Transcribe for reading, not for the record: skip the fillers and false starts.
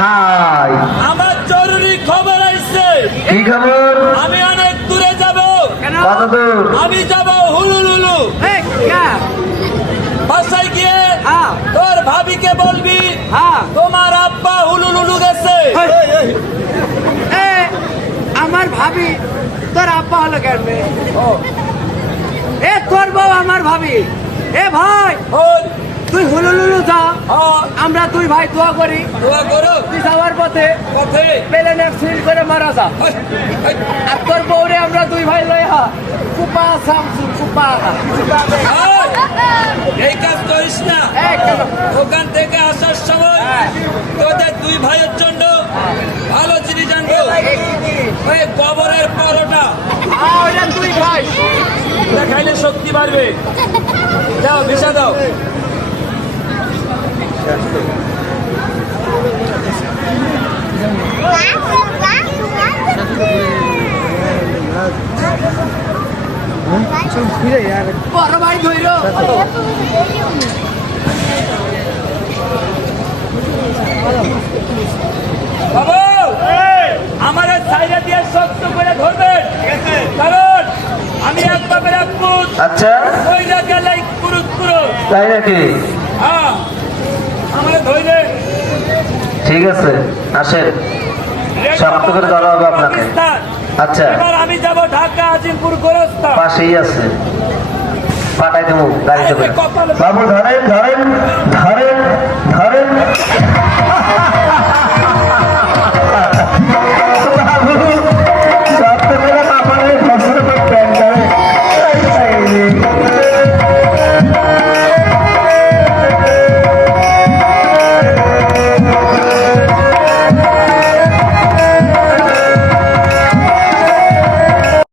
High আমার জরুরি খবর আইছে। কি খবর? আমি অনেক দূরে যাব। কত দূর? আমি যাব হুলুলুলু। বাসায় গিয়ে তোর ভাবিকে বলবি তোমার আব্বা হুলুলুলু গেছে। আমার ভাবি তোর আব্বা হলো কেন? এ তোর বউ আমার ভাবি। এ ভাই বল। তুই হুলুলুলু যা, আমরা দুই ভাই দোয়া করি। দোয়া করো। তুই যাওয়ার পথে পথে প্লেনে অ্যাক্সিডেন্ট করে মারা যা। আর তোর বউরে আমরা দুই ভাই লইয়া কুপা সামসুন কুপা এই কাজ করিস না। ওখান থেকে আসার সময় তোদের দুই ভাইয়ের জন্য ভালো জিনিস আনবো। ওই গোবরের পরোটা দুই ভাই এটা খাইলে শক্তি বাড়বে। দাও ভিসা দাও। বড় ভাই ধৈর বাবু আমার সাইডে দিয়ে শক্ত করে ধরবেন, কারণ আমি একভাবে রাখবো। আচ্ছা ওই গেলে পুরুত পুরুত। তাই নাকি? হ্যাঁ আমার ধরলে ঠিক আছে, আসেন, শক্ত করে ধরা হবে আপনাকে। পাকিস্তান। আচ্ছা এবার আমি যাব ঢাকা আজিমপুর গোরস্তা। পাশেই আছে, পাঠাই দেবো গাড়িতে করে। কপালে বাবু ধরেন ধরেন ধরেন ধরেন